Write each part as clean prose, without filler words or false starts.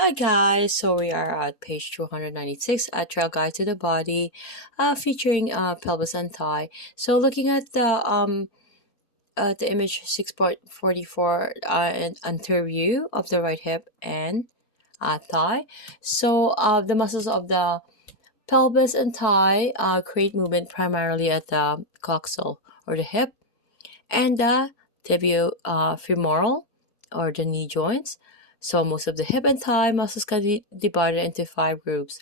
Hi guys, so we are at page 296 at Trailguide to the Body, featuring pelvis and thigh. So looking at the image 6.44 and anterior view of the right hip and thigh. So the muscles of the pelvis and thigh create movement primarily at the coxal or the hip and the tibiofemoral or the knee joints. So most of the hip and thigh muscles can be divided into 5 groups.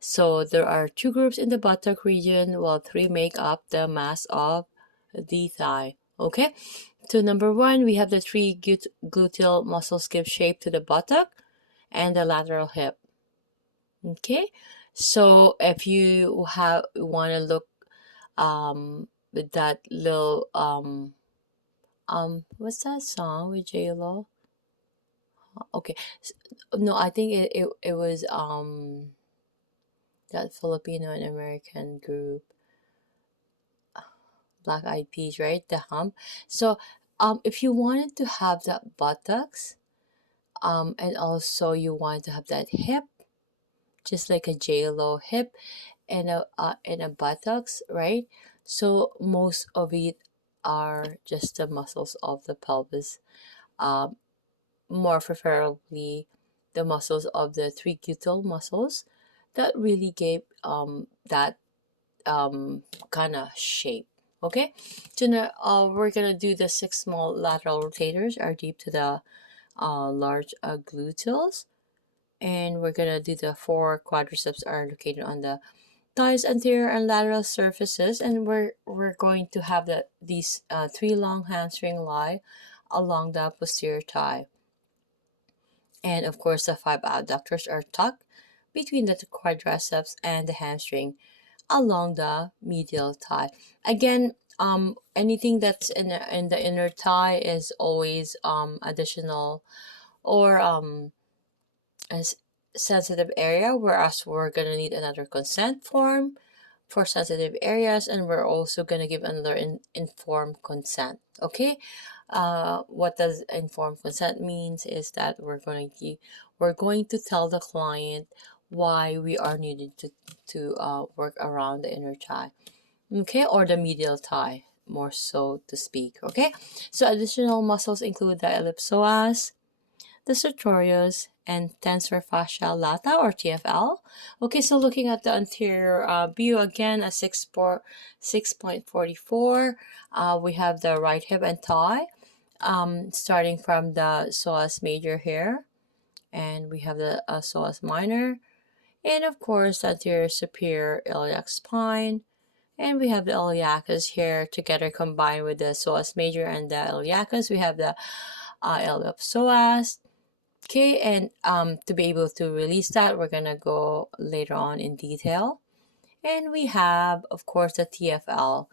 So there are 2 groups in the buttock region, while 3 make up the mass of the thigh. Okay, so number 1, we have the 3 gluteal muscles give shape to the buttock and the lateral hip. Okay, so if you want to look with that little what's that song with J-Lo? Okay, no, I think it was that Filipino and American group, Black Eyed Peas, right? The hump. So if you wanted to have that buttocks, and also you want to have that hip, just like a J-Lo hip and a buttocks, right? So most of it are just the muscles of the pelvis. Um, More preferably the muscles of the 3 gluteal muscles that really gave that kind of shape. Okay, so now we're gonna do the 6 small lateral rotators are deep to the large gluteals, and we're gonna do the 4 quadriceps are located on the thighs anterior and lateral surfaces, and we're going to have these 3 long hamstring lie along the posterior thigh. And of course, the 5 adductors are tucked between the quadriceps and the hamstring along the medial thigh. Again, anything that's in the inner thigh is always additional or a sensitive area, whereas we're gonna need another consent form for sensitive areas, and we're also gonna give another informed consent. Okay, what does informed consent means is that we're going to tell the client why we are needed to work around the inner thigh, okay, or the medial thigh, more so to speak. Okay, so additional muscles include the ellipsoas, the sartorius, and tensor fascia lata or TFL. Okay, so looking at the anterior view again, a 6.44, we have the right hip and thigh, starting from the psoas major here, and we have the psoas minor, and of course the anterior superior iliac spine, and we have the iliacus here together combined with the psoas major and the iliacus. We have the iliopsoas. Okay, and to be able to release that, we're gonna go later on in detail. And we have, of course, the TFL,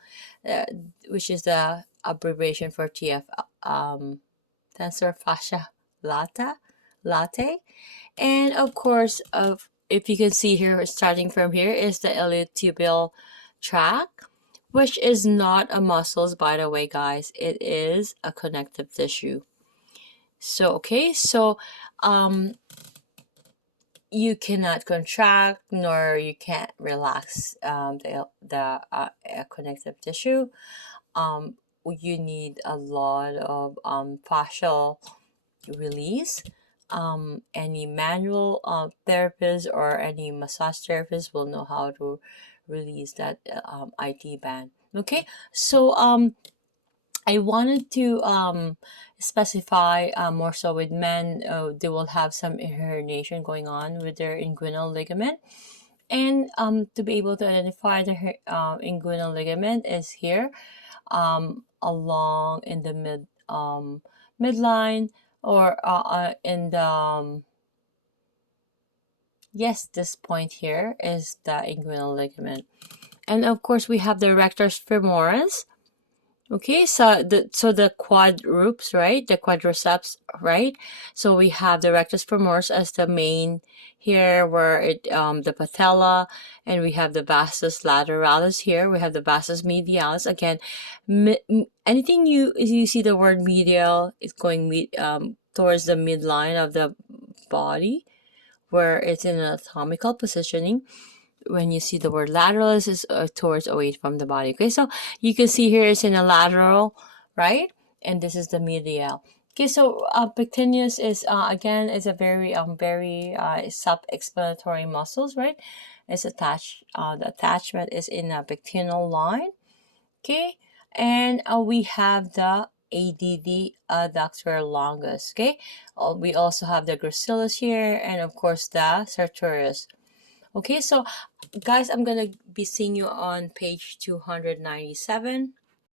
which is the abbreviation for TFL, tensor fascia latte. And of course, if you can see here, starting from here is the iliotibial tract, which is not a muscles, by the way, guys. It is a connective tissue. So, okay, so you cannot contract nor you can't relax the connective tissue. You need a lot of fascial release. Any manual therapist or any massage therapist will know how to release that IT band. Okay, so I wanted to specify more so with men, they will have some herniation going on with their inguinal ligament. And to be able to identify the inguinal ligament is here along in the midline or in the yes, this point here is the inguinal ligament. And of course we have the rectus femoris. Okay, so the quadrupes, right? The quadriceps, right? So we have the rectus femoris as the main here, where it the patella, and we have the vastus lateralis here. We have the vastus medialis. Again, anything you see the word medial, it's going towards the midline of the body, where it's in an anatomical positioning. When you see the word lateralis, is towards away from the body. Okay, so you can see here it's in a lateral, right? And this is the medial. Okay, so pectineus is again is a very self-explanatory muscles, right? It's attached. The attachment is in a pectineal line. Okay, and we have the ADD, adductor longus. Okay, we also have the gracilis here, and of course the sartorius. Okay, so guys, I'm gonna be seeing you on page 297.